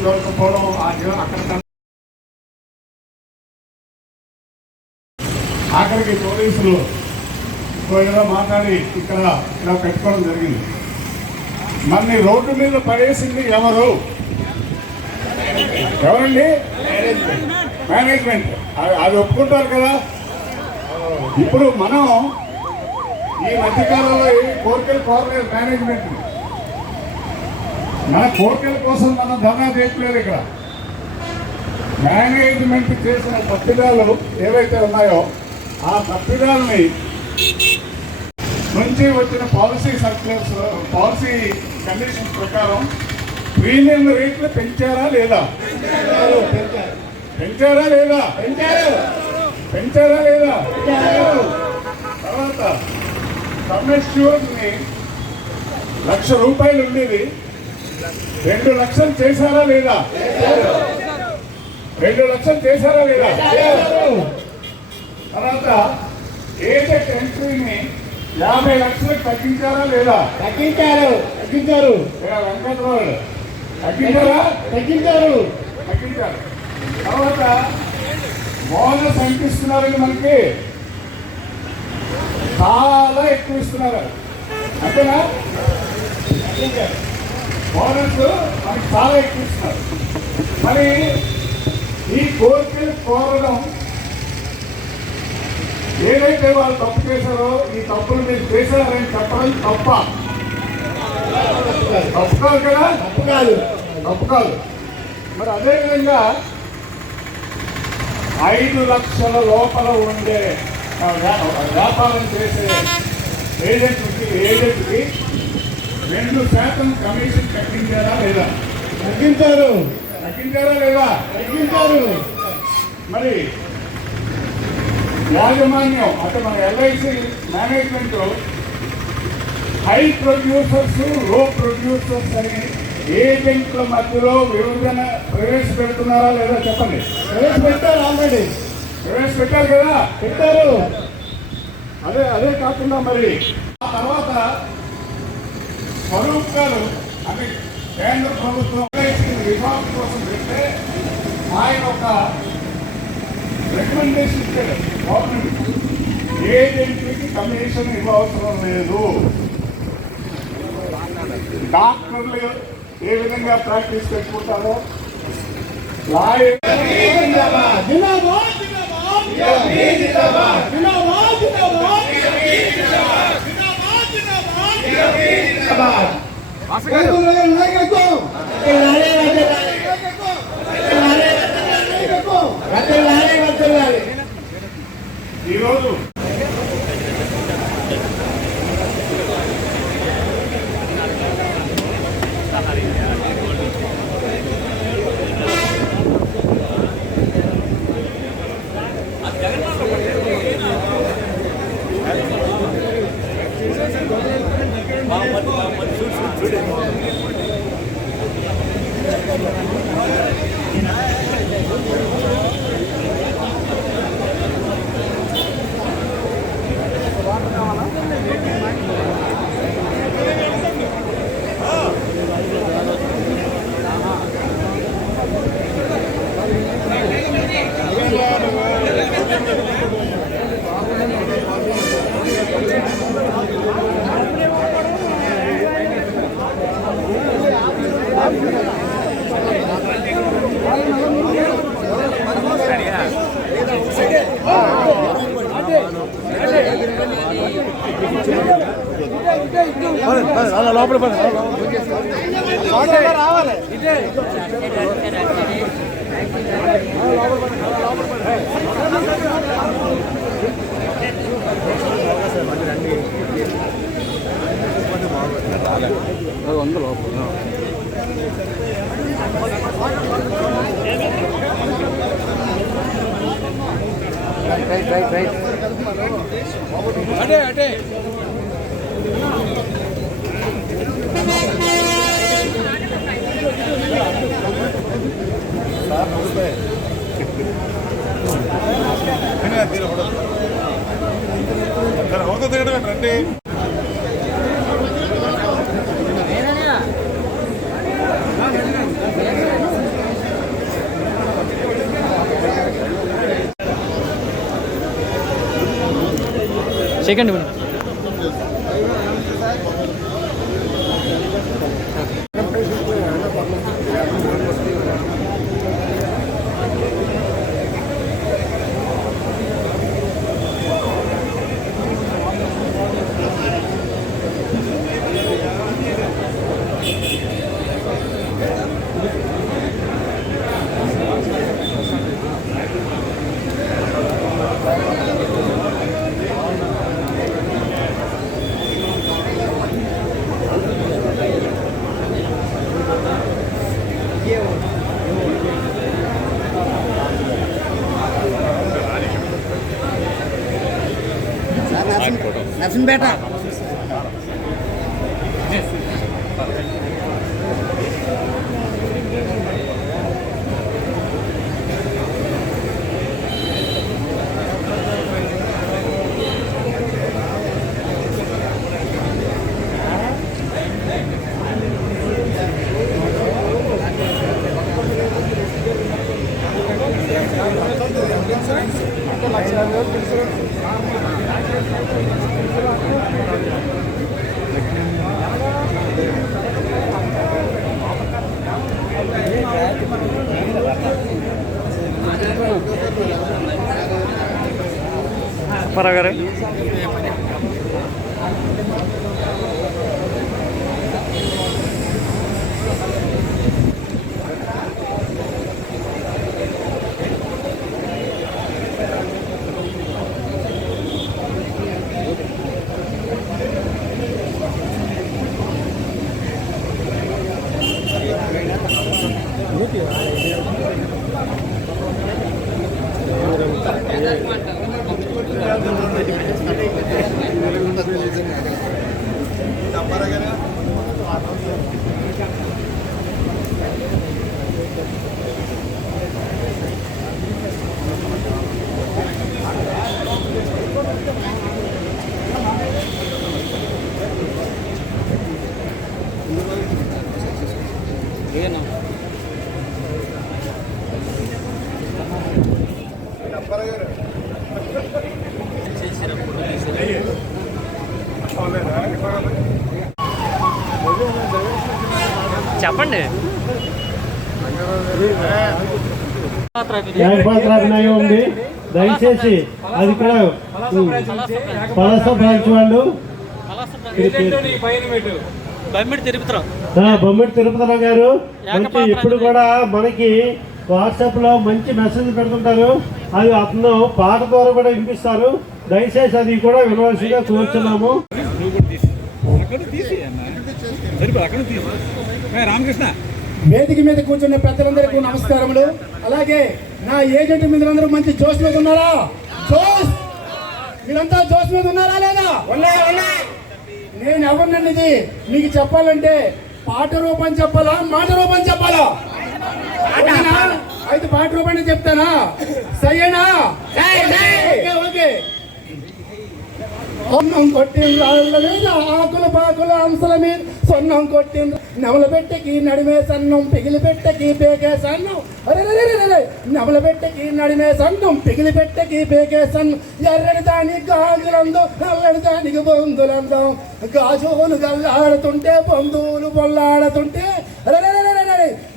Accommodation దొరకపోవడం అక్కడ ఆఖరికి పోలీసులు ఏదో మాట్లాడి ఇక్కడ ఇలా పెట్టుకోవడం జరిగింది. మన రోడ్డు మీద పడేసింది ఎవరండి? మేనేజ్మెంట్. అది ఒప్పుకుంటారు కదా. ఇప్పుడు మనం ఈ మధ్యకాలంలో కోరికలు కోరలేదు మేనేజ్మెంట్. మన కోరికల కోసం మనం ధర్నా చేయట్లేదు. ఇక్కడ మేనేజ్మెంట్ చేసిన తప్పిదాలు ఏవైతే ఉన్నాయో ఆ తప్పిదాలని నుంచి వచ్చిన పాలసీ సర్క్యులర్స్, పాలసీ కండిషన్స్ ప్రకారం ప్రీమియం రేట్లు పెంచారా లేదా? పెంచారా లేదా? తర్వాత కమిషన్ని ₹1,00,000 ఉండేది 2 లక్షలు చేశారా లేదా? 2 లక్షలు చేశారా లేదా? తర్వాత ఏజెంట్ ఎంట్రీని 50 లక్షలకు తగ్గించారా లేదా? తగ్గించారు. వెంకటరావు తగ్గించారు. తర్వాత బోనస్ ఎంత ఇస్తున్నారని మనకి చాలా ఎక్కువ ఇస్తున్నారు. అంతేనా? బోనస్ మనకి చాలా ఎక్కువ ఇస్తున్నారు. మరి ఈ కోరికలు కోరడం ఏదైతే వాళ్ళు తప్పు చేశారో ఈ తప్పులు మీరు చేశారని చెప్పడం తప్ప? తప్పు కాదు కదా. తప్పు కాదు. మరి అదేవిధంగా 5 లక్షల లోపల ఉండే వ్యాపారం చేసే ఏజెంట్కి 2% కమిషన్ తగ్గించారా లేదా? తగ్గించారు. మరి యాజమాన్యం అంటే మన ఎల్ఐసి మేనేజ్మెంట్ హై ప్రొడ్యూసర్స్, లో ప్రొడ్యూసర్స్ అని ఏజెంట్ల మధ్యలో విభజన ప్రవేశపెడుతున్నారా లేదా చెప్పండి. ప్రవేశపెట్టారు. ఆల్రెడీ ప్రవేశపెట్టారు కదా. పెట్టారు. అదే కాకుండా మరి ఆ తర్వాత స్వరూప్ గారు అంటే కేంద్ర ప్రభుత్వం రిఫార్మ్ కోసం పెడితే ఆయన ఒక రికమెండేషన్ ఇచ్చాడు గవర్నమెంట్. ఏజెంట్లకి కమిషన్ ఇవ్వవసరం లేదు. డాక్టర్లు ఏ విధంగా ప్రాక్టీస్ పెట్టుకుంటారో ఈరోజు లోపల రావాలి. రైట్ అటే రండి. సెకండ్ నర్సింపేట పరగారు చెప్పండి. అభినయం ఉంది, దయచేసి అది కూడా పలస బ్రాంచ్ వాళ్ళు బొమ్మిడి తిరుపతిరావు గారు మంచి ఇప్పుడు కూడా మనకి వాట్సాప్ లో మంచి మెసేజ్ పెడుతుంటారు. అది అతను పాట ద్వారా కూడా వినిపిస్తారు. దయచేసి అది కూడా వినవలసిందిగా కోరుతున్నాము. రామకృష్ణ వేదిక మీద కూర్చున్న పెద్దలందరికీ నమస్కారములు. అలాగే నా ఏజెంట్ మీరందరూ మంచి జోష్ మీద ఉన్నారా? జోష్, మీరంతా జోష్ మీద ఉన్నారా లేదా? నేను ఎవరినన్నది మీకు చెప్పాలంటే పాట రూపం చెప్పాలా, మాట రూపం చెప్పాలా? అయితే పాట రూపాన్ని చెప్తానా? సయ్యనా? ఓకే. సొన్నం కొట్టిన రాళ్ళ మీద ఆకుల పాకుల అంశల మీద సొన్నం కొట్టిన నెమల పెట్టకి నడిమే సన్నం పిగిలి పెట్టకి పేకే సన్నం. అరే నెమల పెట్టకి నడిమే సన్నం పిగిలి పెట్టకి పేకే సన్నం. ఎర్రడి దానికి గాజులందం, నల్లడి దానికి బంధులందం. గాజులు గల్లాడుతుంటే బంధువులు పొల్లాడుతుంటే,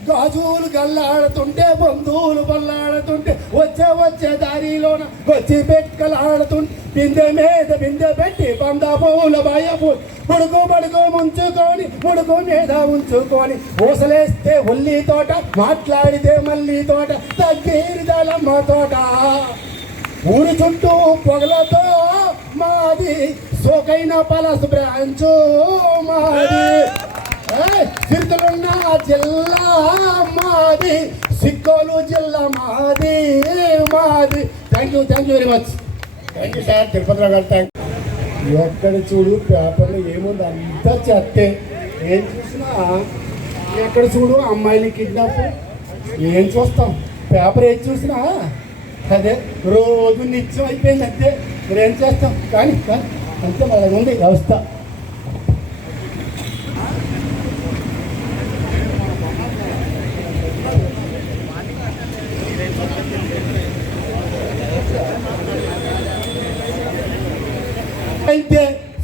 గాజులు గల్లాడుతుంటే బంధువులు పొల్లాడుతుంటే, వచ్చే దారిలోన వచ్చి పెక్కలాడుతుంటే, బిందె మీద బిందె పెట్టి బంద పూల బాయ పూలు పడుకో ముంచుకొని ముడుకు మీద ఉంచుకొని, ఊసలేస్తే ఉల్లి తోట, మాట్లాడితే మల్లి తోట, తగ్గేరిదలమ్మ తోట. ఊరి చుట్టూ పొగలతో మాది సోకైన పలస బ్రాంచు మాది. సిరితలున్న జిల్లా మాది, సిక్కోలు జిల్లా మాది. Thank you very much. Thank you sir Tirupati Rao garu. Thank you. ఎక్కడ చూడు పేపర్లో ఏముంది, అంతా చెత్తే. ఏం చూసినా ఎక్కడ చూడు అమ్మాయిని కిడ్నాప్. ఏం చూస్తాం, పేపర్ ఏం చూసినా అదే రోజు నిత్యం అయిపోయింది. అంతే, మీరేం చేస్తాం. కానీ అంతే మన ఉంది వ్యవస్థ.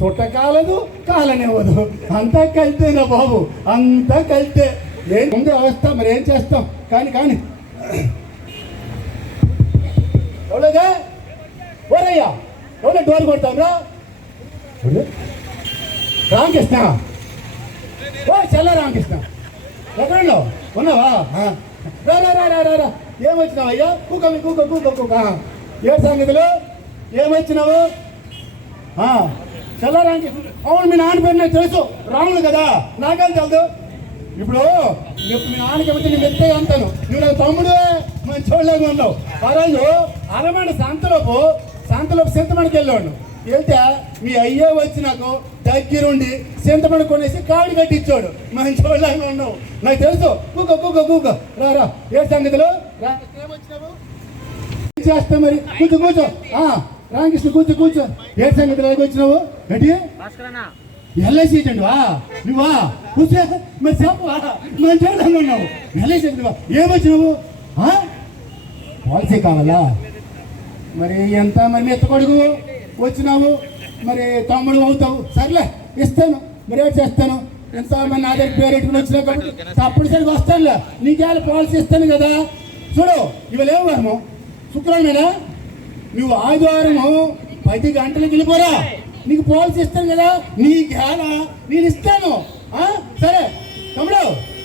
పుట్ట కాలదు కాలనివ్వదు. అంతా కలితేనా బాబు, అంతా కలితే. ఏం ముందే అవస్థ, మరి ఏం చేస్తాం. కానీ ఎవలేదా ఓరయ్యా, ఎవరో డోర్ కొడతాం రా. రామకృష్ణ, ఓ చల్ల రామకృష్ణ, ఎక్కడున్నావు? ఉన్నావా? రా రా రా రా రా. ఏమొచ్చినావు అయ్యా? కూక. ఏ సంగతులు? ఏమొచ్చినావు? చల్ల రామకృష్ణ. అవును, మీ నాన్న పేరు నాకు తెలుసు, రాముడు కదా, నాకేం తెలుసు. ఇప్పుడు మీ నాన్నకి వచ్చి నేను మెత్తగా అంటాను, నువ్వు నాకు తమ్ముడు మంచి వాళ్ళగా ఉన్నావు. ఆ రోజు అరమైన సంతలోపు చింతమణికి వెళ్ళాడు. వెళ్తే మీ అయ్యే వచ్చి నాకు దగ్గరుండి చింతమణి కొనేసి కాడి కట్టించాడు. మంచి వాళ్ళగా ఉన్నావు, నాకు తెలుసు. కూక రా. ఏ సంగతులు? ఏమొచ్చినావు? ఏం చేస్తా మరి? కూర్చో. రామకృష్ణ కూర్చో. ఏ సంగతులు వచ్చినావు? ఏంటి ఎల్ఐసి ఏజెంట్ వా నువ్వా? కూర్చో మరి చెప్పవా? మంచి వాళ్ళగా ఉన్నావు. LIC agent ఏమొచ్చినావు? పాలసీ కావాలా? మరి ఎంత మరి ఎత్తకొడుగు వచ్చినావు, మరి తమ్ముడు అవుతావు. సర్లే ఇస్తాను, మరి ఏం చేస్తాను. ఎంత మరి నా దగ్గర పేరు పెట్టుకుని వచ్చినా కాబట్టి తప్పనిసరిగా వస్తానులే. నీకేళ్ళ పాలసీ ఇస్తాను కదా. చూడు, ఇవాళ ఏం వారము? శుక్రవారమేనా? నువ్వు ఆదివారము 10 గంటలకు వెళ్ళిపోరా, నీకు పాలసీ ఇస్తాను కదా. నీకేళ నేను ఇస్తాను. సరే తమ్ముడు,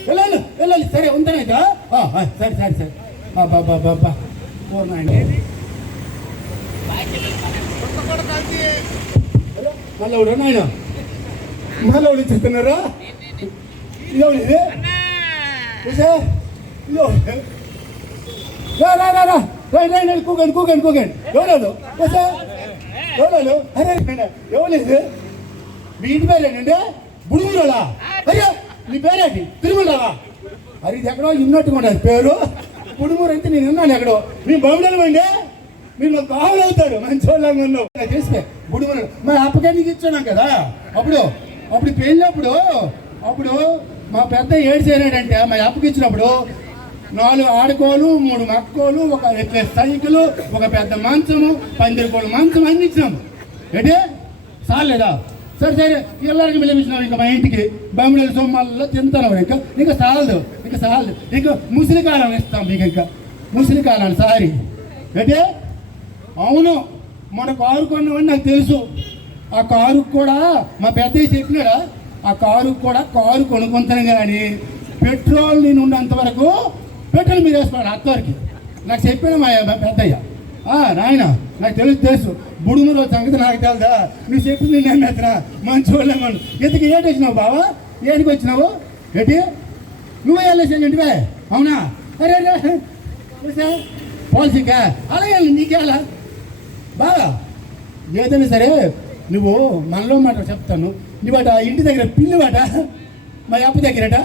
వెళ్ళాలి. సరే ఉంటానైతే. సరే బాబా మళ్ళీ నాయన మళ్ళీ చెప్తున్నారా? ఇది కూకండి. ఎవరు? అరే ఎవరు? మీ ఇంటి పేరేంటంటే బుడుగురాలా? అయ్యా నీ పేరేంటి? తిరుమలరావా? అది ఇది ఎక్కడో ఉన్నట్టుగా ఉండదు పేరు. బుడుమూరు అంటే నేను ఉన్నాను ఎక్కడో. మీ బొమ్మలు పోయిండే, మీరు నాకు కావాలి అవుతాడు. మంచి వాళ్ళగా ఉన్నావు. చేస్తే బుడుమూరు మరి అప్పకే నీకు ఇచ్చాను కదా. అప్పుడు పెళ్ళినప్పుడు మా పెద్ద ఏడు చేయలేడంటే మా అప్పకి ఇచ్చినప్పుడు 4 ఆడుకోలు, 3 మక్కోలు, ఒక సైకిల్, ఒక పెద్ద మంచము, 12 కోళ్ళ మంచం అన్ని ఇచ్చినాము. ఏంటి చాలేదా? సరే పిల్లలకి పిలిపించినాం. ఇంకా మా ఇంటికి బొమ్మల సొమ్మల్లో తింటాను. ఇంకా చాలదు. ఇంకా ముసలి కాలం ఇస్తాం మీకు. ఇంకా ముసలి కాలాన్ని సారీ. ఏంటి? అవును, మన కారు కొన్నామని నాకు తెలుసు. ఆ కారు కూడా మా పెద్దయ్య చెప్పినాడా? ఆ కారు కూడా కారు కొనుక్కుంటాను కానీ పెట్రోల్ నేను ఉన్నంత వరకు పెట్రోల్ మీరు వేసుకోండి. అత్తవారికి నాకు చెప్పాడు మా పెద్దయ్య. నాయన నాకు తెలుసు బుడుములో సంగతి నాకు తెలుదా? నువ్వు చెప్పింది నేను నమ్మెత్తనా? మంచి వాళ్ళేమో. ఎందుకు ఏటి వచ్చినావు బావా? ఏడికి వచ్చినావు? ఏంటి నువ్వు వెళ్ళేసేంటివే? అవునా? అరే పాలసీకా? అలాగే నీకేలా బాగా ఏదైనా సరే నువ్వు మనలో మాట చెప్తాను. నువ్వట ఇంటి దగ్గర పిల్లివాట, మా అప్ప దగ్గరట.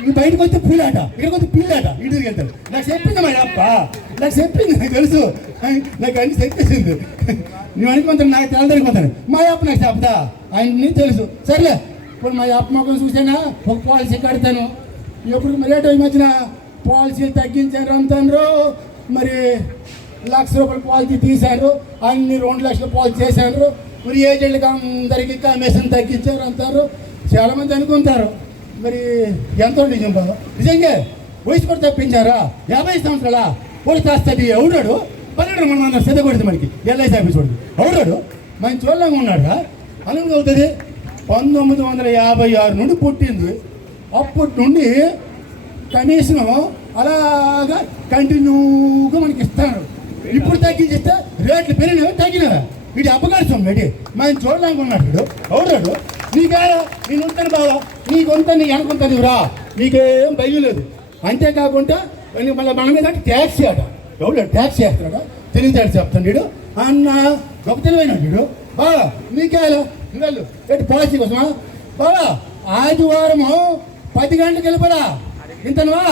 నువ్వు బయటకు వస్తే పుల్లాట, ఇక్కడికి వస్తే పిల్లాట. ఇంటి దగ్గర వెళ్తాను. నాకు చెప్పింది మా అప్ప, నాకు తెలుసు. నాకు అన్ని చెప్పేసింది. నువ్వు అనుకుంటాను నాకు తెలదరిపోతాను. మా అప్ప నాకు చెప్తా, అన్నీ తెలుసు. సర్లే ఇప్పుడు మా అప్ప మొక్కలు చూసానా ఒక పాలసీ కడతాను. ఎప్పుడు రేటు ఈ మధ్యన పాలసీలు తగ్గించారు అంటారు. మరి ₹1,00,000 పాలసీ తీశారు, అన్ని 2 లక్షల పాలసీ చేశారు. మరి ఏజెంట్కి అందరికీ కమిషన్ తగ్గించారు అంటారు. చాలామంది అనుకుంటారు. మరి ఎంతో నిజం బాబా? నిజంగా వయసు కూడా తప్పించారా? 50 సంవత్సరాల పోలీస్ వస్తుంది. ఎవడాడు? 12 మనం సిద్ధపడుతుంది మనకి ఎల్ఐసి ఆఫీస్ వాడికి. ఎవడాడు? మంచి వాళ్ళగా ఉన్నాడా? అలాగే అవుతుంది. 1956 నుండి పుట్టింది. అప్పటి నుండి కనీసం అలాగా కంటిన్యూగా మనకి ఇస్తాను. ఇప్పుడు తగ్గించిస్తే రేట్లు పెరిగినవి తగ్గినవా? వీటి అపకాశం పెట్టి మనం చూడడానికి ఉన్నాడు. అవుడాడు? నీకే నేను ఉంటాను బావా, నీకుంటా నీ అనుకుంటుంది రా, నీకేం భయం లేదు. అంతేకాకుండా మళ్ళీ మన మీద ట్యాక్సీ అట. ఎవడు ట్యాక్సీ వేస్తున్నాడా? తెలియతాడు చెప్తాను వీడు. అన్న గొప్ప తెలివైన వీడు. బావా నీకేలా వెళ్ళు ఏంటి పాలసీ కోసమా? బావా ఆదివారము 10 గంటలకు వెళ్ళిపోరా. వింటానువా?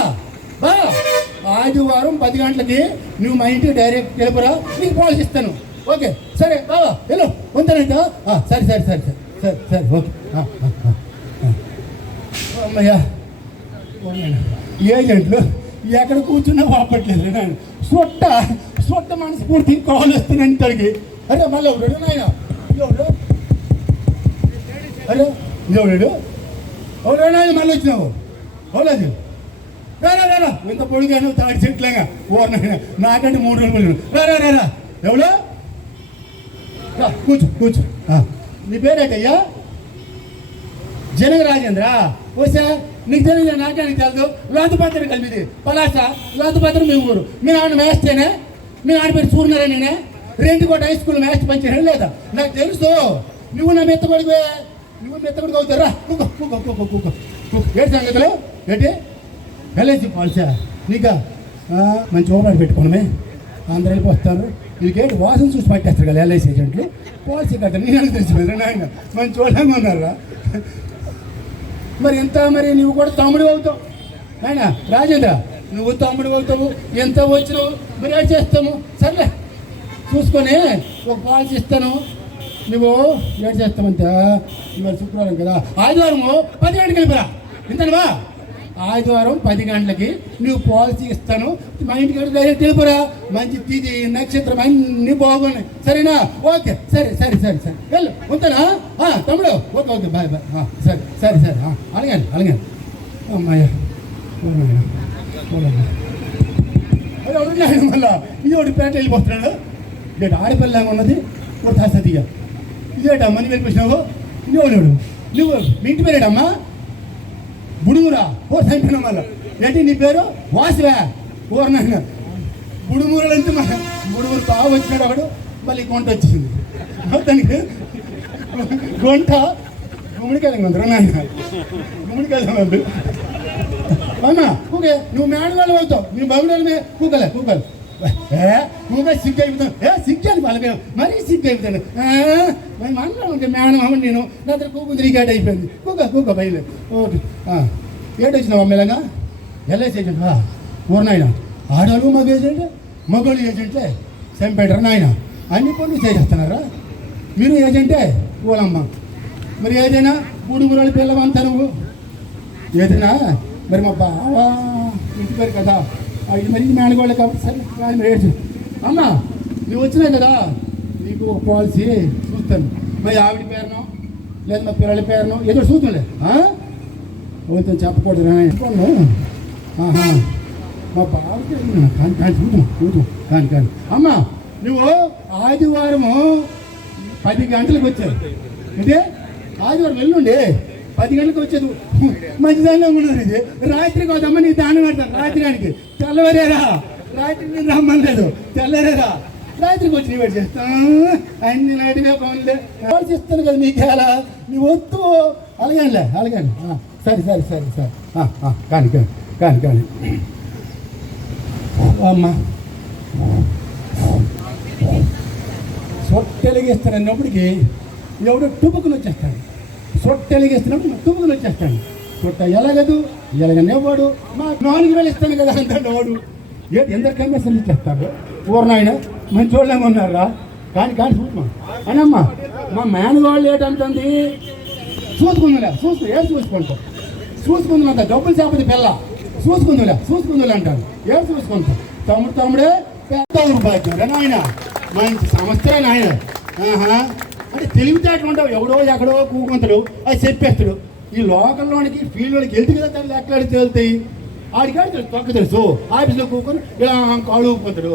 బావా ఆదివారం 10 గంటలకి నువ్వు మా ఇంటికి డైరెక్ట్ వెళ్ళిపోరా, నీకు పాలసీ ఇస్తాను. ఓకే సరే బావా వెళ్ళు ఉంటానంట. సరే ఓకే. అమ్మయ్యా ఏజెంట్లు ఎక్కడ కూర్చున్నా వాపట్లేదు. నేను సొట్ట మనస్ఫూర్తి కాల్ వస్తున్నాను తడిగి. అరే మళ్ళీ ఎవడు నాయన ఎవడు అరే ఇదేవాడు ఎవరైనా మళ్ళీ వచ్చినావు అవులేదు రారా ఇంత పొడిగాను తాడి చెట్లేగా ఓర్నైనా నాకంటే 3 రోజులు రారా ఎవడు కూర్చో నీ పేరేటయ్యా జనగ రాజేంద్ర వస్తే నీకు తెలియదు నాకే తెలుసు లోతుపత్ర కలిపిది పలాస లోతుపత్ర మీ ఊరు మీ ఆవిడ మేస్తేనే మీ ఆవిడ పేరు సూర్యనారాయణనే రెండుకోట హై స్కూల్ మ్యాచ్ పంచారు లేదా నాకు తెలుసు నువ్వు నా మెత్తబడిపోయా నువ్వు మెత్తబడికి అవుతారా కూకో ఏంటి సంగతులు ఏంటి ఎల్ఐసి పాలసీ నీకా మంచి ఓపెన్ పెట్టుకోవడమే అందరూ వెళ్ళిపోస్తారు నీకేంటి వాసన చూసి పట్టేస్తారు కదా ఎల్ఐసి ఏజెంట్లు పాలసీ కదా నేను తెలిసిపోయింది నాయన మంచి వాళ్ళగా ఉన్నారా మరి ఎంత మరి నువ్వు కూడా తమ్ముడు అవుతావు నాయన రాజేంద్ర నువ్వు తమ్ముడు అవుతావు ఎంత వచ్చినావు మరి ఏం చేస్తాము సర్లే చూసుకొని ఒక పాలసీ ఇస్తాను నువ్వు ఏడు చేస్తామంటే ఇవాళ శుక్రవారం కదా ఆదివారము 10 గంటలకు వెళ్ళిపోరా ఇంతనవా ఆదివారం 10 గంటలకి నువ్వు పాలసీ ఇస్తాను మా ఇంటికి డైరెక్ట్ వెళ్ళిపోరా మంచి తిథి నక్షత్రం అన్నీ బాగున్నాయి సరేనా ఓకే సరే వెళ్ళు ఉంటానా తమ్ముడు ఓకే బాయ్ సరే అలాగే అమ్మాయ అదే మళ్ళా ఇది ఒకటి పేట వెళ్ళిపోతున్నాడు ఇదేట ఆడిపల్లిలాగా ఉన్నది ఒక తాసతిగా ఇదేట మనీ వెళ్ళిపోయినావు నువ్వు మీ ఇంటి పేరేటమ్మా బుడుమురా చంపినా మళ్ళా ఏంటి నీ పేరు వాసువే నాయన బుడుమూరలు అంటే మన బుడుమూరు బాగా వచ్చినాడు ఒకడు మళ్ళీ గుంట వచ్చింది మొత్తానికి గుంట గుమ్మడికాయలు కొందరు నాయన గుమ్మడికాయలు వాళ్ళు అమ్మా ఓకే నువ్వు మేడవాళ్ళు అవుతావు నువ్వు బగుడాలమే కూకలే నువ్వే సిగ్గు అయిపోతావు సిగ్గాను వాళ్ళకి మరీ సిగ్గు అయిపోతాను మరి మనలో ఉంటే మేడం అమ్మ నేను నా దగ్గర కూకుంది రీకాట్ అయిపోయింది కూక బయలు ఓకే ఏడు వచ్చినావు అమ్మేలాగా ఎల్ఐసి ఏజెంట్ ఊరినాయన ఆడవాళ్ళు మగ ఏజెంట్ మగోళ్ళు ఏజెంట్లే చంపేటరు నాయన అన్ని పనులు చేసేస్తున్నారా మీరు ఏజెంటే ఓలమ్మ మరి ఏదైనా 3 ఊరాలు పిల్లవంతా నువ్వు ఏదైనా మరి మా బావా ఇంటి పేరు కదా ఇది మరి మేనగోళ్ళే కాబట్టి సరే మరి ఏడ్చు అమ్మ నువ్వు వచ్చినావు కదా నీకు ఒక పాలసీ చూస్తాను మరి ఆవిడ పేరునో లేదా మా పిల్లల పేరునో ఏదో చూస్తుండే ఓతో చెప్పకూడదు అనుకోను మా బావకి కానీ చూద్దాం కానీ అమ్మ నువ్వు ఆదివారము 10 గంటలకు వచ్చావు అంటే ఆదివారం వెళ్ళుండి 10 గంటలకు వచ్చేది మంచిదానిలో ఉన్నది ఇది రాత్రికి వద్దమ్మ నీ దాన్ని పెడతాను రాత్రికి తెల్లవరేరా రాత్రి నేను రమ్మలేదు తెల్లరేరా రాత్రికి వచ్చి నీ చేస్తాను అన్ని నాటిగా పనులే ఆలోచిస్తాను కదా నీకు ఎలా నీ వద్దు అలాగండి సరే కానీ అమ్మా సొట్టెలిగిస్తానన్నప్పటికీ ఎవడో టుపుకుని వచ్చేస్తాడు సొట్టెలిగిస్తున్నప్పుడు తుమ్ముకుని వచ్చేస్తాడు చుట్ట ఎలాగదు ఎలాగనివ్వడు మా 4,000 ఇస్తాను కదా అంటాడు వాడు ఎందరు కమిషన్ ఇచ్చేస్తాడు ఊరినాయన మంచి వాళ్ళేమో ఉన్నారా కానీ చూద్దాం అనమ్మా మా మేనవాళ్ళు ఏంటంటుంది చూసుకుందా డబ్బులు చేపది పిల్ల చూసుకుందులే అంటారు ఏడు చూసుకుంటాం తమ్ముడే పెద్ద రూపాయలు నాయన మంచి సంస్థలే నాయన అంటే తెలివితేటలు ఉంటావు ఎవడో ఎక్కడో కూకుంటాడు అది చెప్పేస్తాడు ఈ లోకల్లోనికి ఫీల్డ్లోకి వెళ్తే కదా తను ఎక్కడి తేలుతాయి ఆడికాడి తెలుసు తొక్క తెలుసు ఆఫీస్లో కూకొని ఇలా కాళ్ళు ఊపుకుంటాడు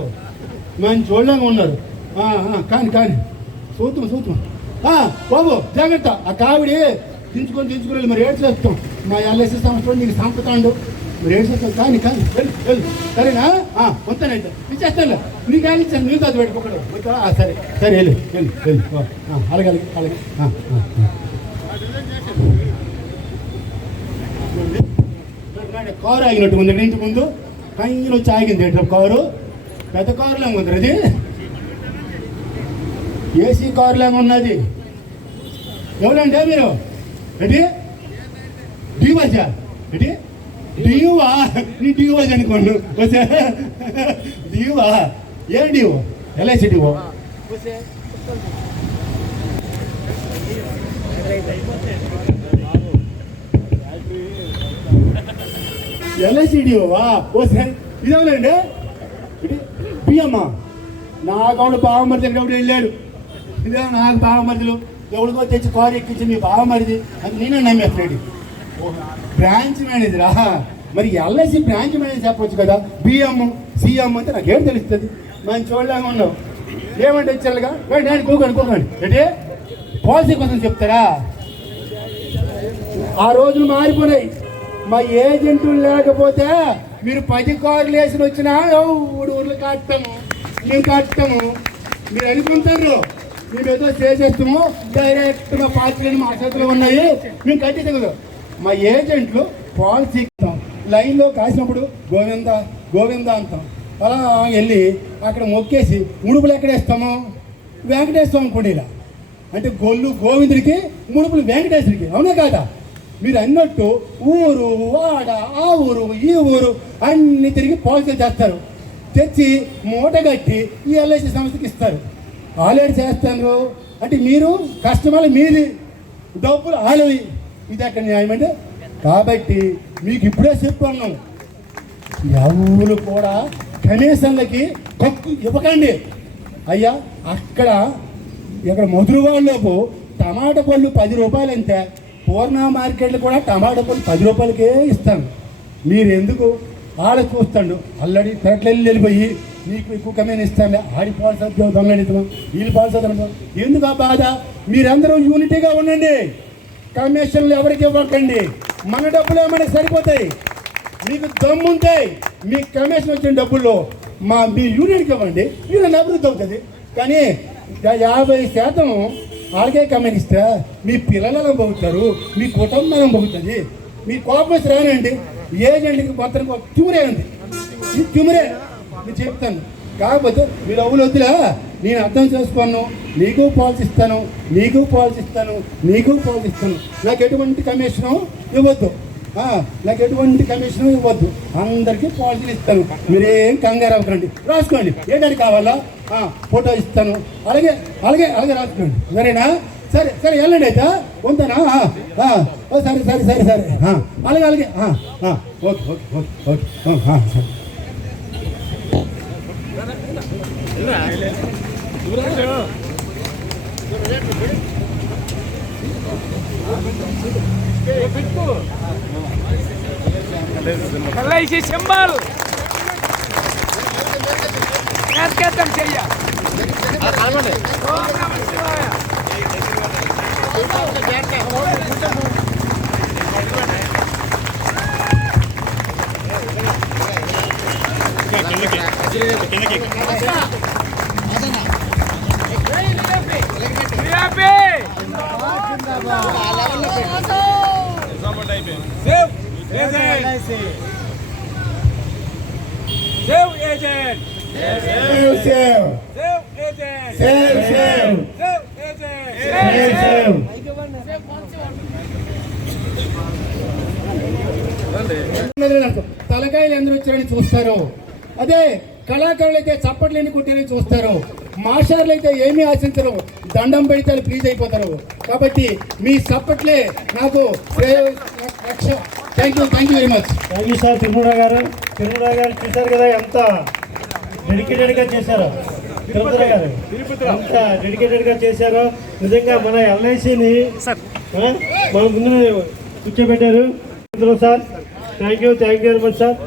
మంచి వాళ్ళంగా ఉన్నారు కానీ చూద్దాం బాబు జాగ్రత్త ఆ కావిడి దించుకొని మరి ఏడు చేస్తాం మా ఎల్ఐసి సంస్థలో నీకు సంపుతాడు మరి ఏడు చేస్తాం కానీ వెళ్ళు సరేనా మొత్తానైతే ఇచ్చేస్తాను నీకు ఆయన ఇచ్చాను నీళ్ళు అది పెట్టుకోకడు సరే వెళ్ళు అలాగే కారు ఆగినట్టు ఉంది ఇంటి ముందు కయ్యలో వచ్చి ఆగింది కారు పెద్ద కారులాగా ఉంది అది ఏసీ కారులాగా ఉన్నది ఎవరంటే మీరు ఏంటి డీవాజా ఏంటి డీవా నీ డీవాజ్ అనుకోండు డీవా ఏ డీవో ఎల్ఐసి డీవో ఎల్ఐసి డీవోవా ఓసే ఇదేవులండి పియమ్మ నా అకౌంట్ బావమర్ది ఎక్కడ వెళ్ళాడు ఇదే నాకు బావమర్దులు ఎవరికో తెచ్చి కారు ఎక్కించి మీ బావమరిది అని నేనే నమ్మేస్తాడు. బ్రాంచ్ మేనేజరా? మరి ఎల్ఐసి బ్రాంచ్ మేనేజర్ చెప్పవచ్చు కదా. బిఎం సిఎం అంటే నాకేం తెలుస్తుంది. మంచి వాళ్ళగా ఉండవు. ఏమంటే వచ్చారుగా నేను కూకోండి అంటే పాలసీ కోసం చెప్తారా? ఆ రోజులు మారిపోయినాయి. మా ఏజెంట్లు లేకపోతే మీరు 10 కార్లు వేసి వచ్చినా ఊళ్ళు కట్టము, మేము కట్టము. మీరు అనుకుంటారు మేము ఏదో చేసేస్తాము, డైరెక్ట్గా పార్టీలు మా చేతిలో ఉన్నాయి, మేము కట్టేది. మా ఏజెంట్లు పాలసీ ఇస్తాం, లైన్లో కాసినప్పుడు గోవింద గోవింద అంటాం. అలా వెళ్ళి అక్కడ మొక్కేసి ముడుపులు ఎక్కడేస్తాము? వెంకటేశ్వరం అనుకోండి. ఇలా అంటే గొల్లు గోవిందుడికి, ముడుపులు వెంకటేశ్వరికి. అవునా కాదా? మీరు అన్నట్టు ఊరు వాడ ఆ ఊరు ఈ ఊరు అన్ని తిరిగి పాలసీలు చేస్తారు. తెచ్చి మూట కట్టి ఈ ఎల్ఐసి సంస్థకి ఇస్తారు. ఆల్రెడీ చేస్తారు అంటే మీరు కస్టమర్లు మీది, డబ్బులు ఆలవి. ఇది అక్కడ న్యాయమంటే. కాబట్టి మీకు ఇప్పుడే చెప్పన్నాం, ఎవరు కూడా కనీసంలకి కక్కు ఇవ్వకండి అయ్యా. ఇక్కడ మధురవాళ్ళకు టమాటా పళ్ళు 10 రూపాయలు అంతే. పూర్ణ మార్కెట్లు కూడా టమాటా పళ్ళు 10 రూపాయలకే ఇస్తాను. మీరు ఎందుకు ఆడ చూస్తాడు అల్లడి పెరట్లెళ్ళి వెళ్ళిపోయి నీకు ఎక్కువ కమేని ఇస్తాను, ఆడి పాలసీ దొంగడిస్తాం, వీళ్ళు పాలసీ ఎందుకు ఆ బాధ? మీరందరూ యూనిటీగా ఉండండి. కమిషన్లు ఎవరికి ఇవ్వకండి. మన డబ్బులు ఏమైనా సరిపోతాయి. మీకు దమ్ముంటాయి, మీకు కమిషన్ వచ్చిన డబ్బుల్లో మీ యూనియన్కి ఇవ్వండి, యూనియన్ అభివృద్ధి అవుతుంది. కానీ 50% వాళ్ళకే కమిషన్ ఇస్తే మీ పిల్లలను పొగుతారు, మీ కుటుంబం పొగుతుంది. మీ కోపం రానండి. ఏజెంట్కి మొత్తం ట్యూమరే ఉంది. ఈ ట్యూమరే మీరు చెప్తాను. కాకపోతే మీరు అవులు వద్దులా, నేను అర్థం చేసుకోను. నీకు పాలసీ ఇస్తాను, నీకు పాలసీ ఇస్తాను, నీకు పాలసీ ఇస్తాను. నాకు ఎటువంటి కమిషను ఇవ్వద్దు, నాకు ఎటువంటి కమిషన్ ఇవ్వద్దు. అందరికీ పాలసీలు ఇస్తాను. మీరేం కంగారు అవ్వకండి. రాసుకోండి ఏంటని కావాలా, ఫోటో ఇస్తాను. అలాగే అలాగే అలాగే రాసుకోండి. సరేనా? సరే సరే వెళ్ళండి అయితే ఉంటానా? సరే సరే సరే సరే అలాగే అలాగే ఓకే ఓకే ఓకే ఓకే సరే. ఎల్ఐసి సింబల్ ఏర్కేతం చెయ్య. తలకాయలు అందరూ వచ్చారని చూస్తారు. అదే కళాకారులు అయితే చప్పట్లు ఎన్ని కొట్టారని చూస్తారు. మాస్టర్లు అయితే ఏమీ ఆశించరు, దండం పెడితే ప్లీజ్ అయిపోతారు. కాబట్టి మీ చప్పట్లే నాకు రక్ష. Thank you very much. Thank you sir. Tirumala గారు చూశారు కదా ఎంత డెడికేటెడ్గా చేశారో. తిరుపతి గారు ఎంత డెడికేటెడ్గా చేశారో. నిజంగా మన ఎల్ఐసిని మన ముందు కూర్చోబెట్టారు sir. Thank you very much sir.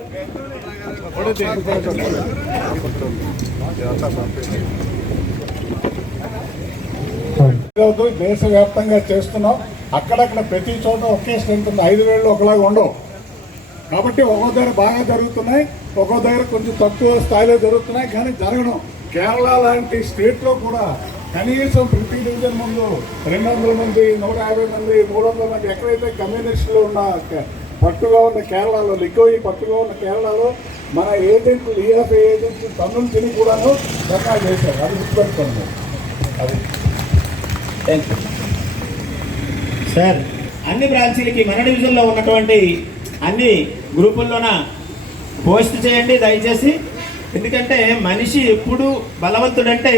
దేశవ్యాప్తంగా చేస్తున్నాం. అక్కడక్కడ ప్రతి చోట ఒకే స్ట్రెంత్ ఉంది. 5,000 ఒకలాగా ఉండవు. కాబట్టి ఒక్కో దగ్గర బాగా జరుగుతున్నాయి, ఒక్కో దగ్గర కొంచెం తక్కువ స్థాయిలో జరుగుతున్నాయి. కానీ జరగడం కేరళ లాంటి స్టేట్లో కూడా కనీసం ప్రతి డివిజన్ ముందు 200 మంది, 150 మంది, 300 మంది ఎక్కడైతే కమ్యూనిస్టులు ఉన్న పట్టుగా ఉన్న కేరళలో, లికోయి పట్టుగా ఉన్న కేరళలో మన ఏజెంట్లు, ఈఎఫ్ఐ ఏజెంట్లు తన్నులు తిని కూడాను ధర్నా చేశారు. అది గుర్తుపెట్టుకోండి. అది సార్, అన్ని బ్రాంచీలకి మన డివిజన్లో ఉన్నటువంటి అన్ని గ్రూపుల్లోన పోస్ట్ చేయండి దయచేసి. ఎందుకంటే మనిషి ఎప్పుడు బలవంతుడంటే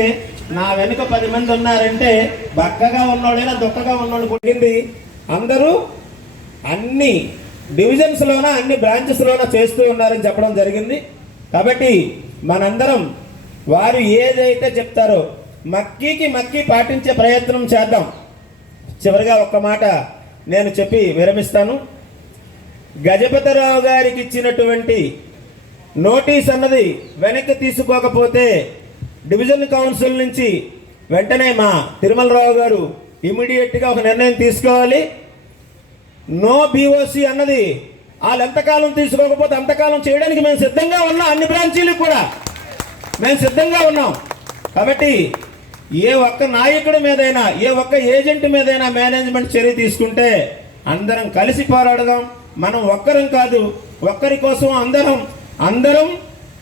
నా వెనుక 10 మంది ఉన్నారంటే బక్కగా ఉన్నోడైనా దుక్కగా ఉన్నోడు పుట్టింది. అందరూ అన్ని డివిజన్స్లోన అన్ని బ్రాంచెస్లోన చేస్తూ ఉన్నారని చెప్పడం జరిగింది. కాబట్టి మనందరం వారు ఏదైతే చెప్తారో మక్కీ పాటించే ప్రయత్నం చేద్దాం. చివరిగా ఒక్క మాట నేను చెప్పి విరమిస్తాను. గజపతిరావు గారికి ఇచ్చినటువంటి నోటీస్ అన్నది వెనక్కి తీసుకోకపోతే డివిజన్ కౌన్సిల్ నుంచి వెంటనే మా తిరుమలరావు గారు ఇమీడియట్గా ఒక నిర్ణయం తీసుకోవాలి. నో బీఓసి అన్నది వాళ్ళు ఎంతకాలం తీసుకోకపోతే అంతకాలం చేయడానికి మేము సిద్ధంగా ఉన్నాం. అన్ని బ్రాంచీలకు కూడా మేము సిద్ధంగా ఉన్నాం. కాబట్టి ఏ ఒక్క నాయకుడి మీదైనా ఏ ఒక్క ఏజెంట్ మీదైనా మేనేజ్మెంట్ చర్య తీసుకుంటే అందరం కలిసి పోరాడదాం. మనం ఒక్కరం కాదు, ఒక్కరి కోసం అందరం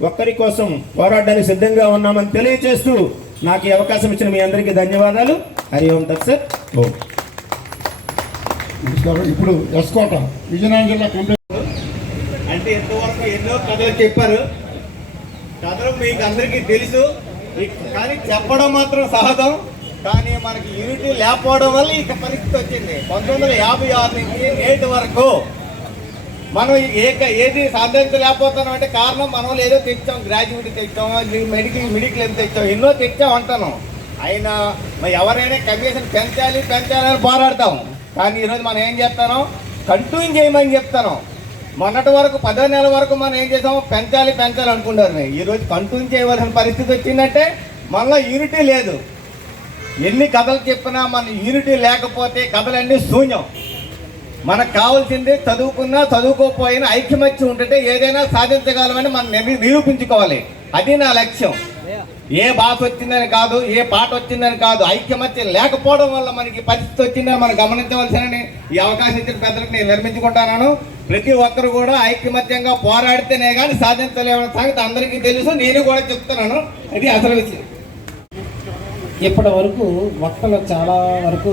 ఒక్కరి కోసం పోరాడడానికి సిద్ధంగా ఉన్నామని తెలియజేస్తూ నాకు ఈ అవకాశం ఇచ్చిన మీ అందరికీ ధన్యవాదాలు. హరి ఓం తత్సత్. ఓం. ఇప్పుడు ఎస్కోట విజయనగరం జిల్లా కంప్లీట్. అంటే ఎంతవరకు ఎన్నో కథలు చెప్పారు. కథలు మీకు అందరికీ తెలుసు, కానీ చెప్పడం మాత్రం సహజం. కానీ మనకి యూనిటీ లేకపోవడం వల్ల ఈ పరిస్థితి వచ్చింది. 1956 నుంచి నేటి వరకు మనం ఏది సాధించలేకపోతున్నాం అంటే కారణం మనం ఏదో తెచ్చాం, గ్రాడ్యుయేట్ తెచ్చాం, మెడికల్ ఏం తెచ్చాం, ఎన్నో తెచ్చాం అంటాను. అయినా ఎవరైనా కమిషన్ పెంచాలని పోరాడతాం. కానీ ఈరోజు మనం ఏం చెప్తాను, కంటిన్యూ చేయమని చెప్తాను. మొన్నటి వరకు 10వ నెల వరకు మనం ఏం చేసాము, పెంచాలి అనుకున్నారు. ఈరోజు కంటిన్యూ చేయవలసిన పరిస్థితి వచ్చిందంటే మనలో యూనిటీ లేదు. ఎన్ని కథలు చెప్పినా మన యూనిటీ లేకపోతే కథలన్నీ శూన్యం. మనకు కావాల్సింది చదువుకున్నా చదువుకోకపోయినా ఐక్యమత్యం ఉంటుంటే ఏదైనా సాధించగలమని మనం నిరూపించుకోవాలి. అది నా లక్ష్యం. ఏ భాష వచ్చిందని కాదు, ఏ పాట వచ్చిందని కాదు, ఐక్యమత్యం లేకపోవడం వల్ల మనకి పరిస్థితి వచ్చిందని మనం గమనించవలసిన ఈ అవకాశం ఇచ్చిన పెద్దలకు నేను నిర్మించుకుంటాను. ప్రతి ఒక్కరు కూడా ఐక్యమత్యంగా పోరాడితేనే కానీ సాధించలేమన్న సంగతి అందరికీ తెలుసు. నేను కూడా చెప్తున్నాను. ఇది అసలు విషయం. ఇప్పటి వరకు వక్తలు చాలా వరకు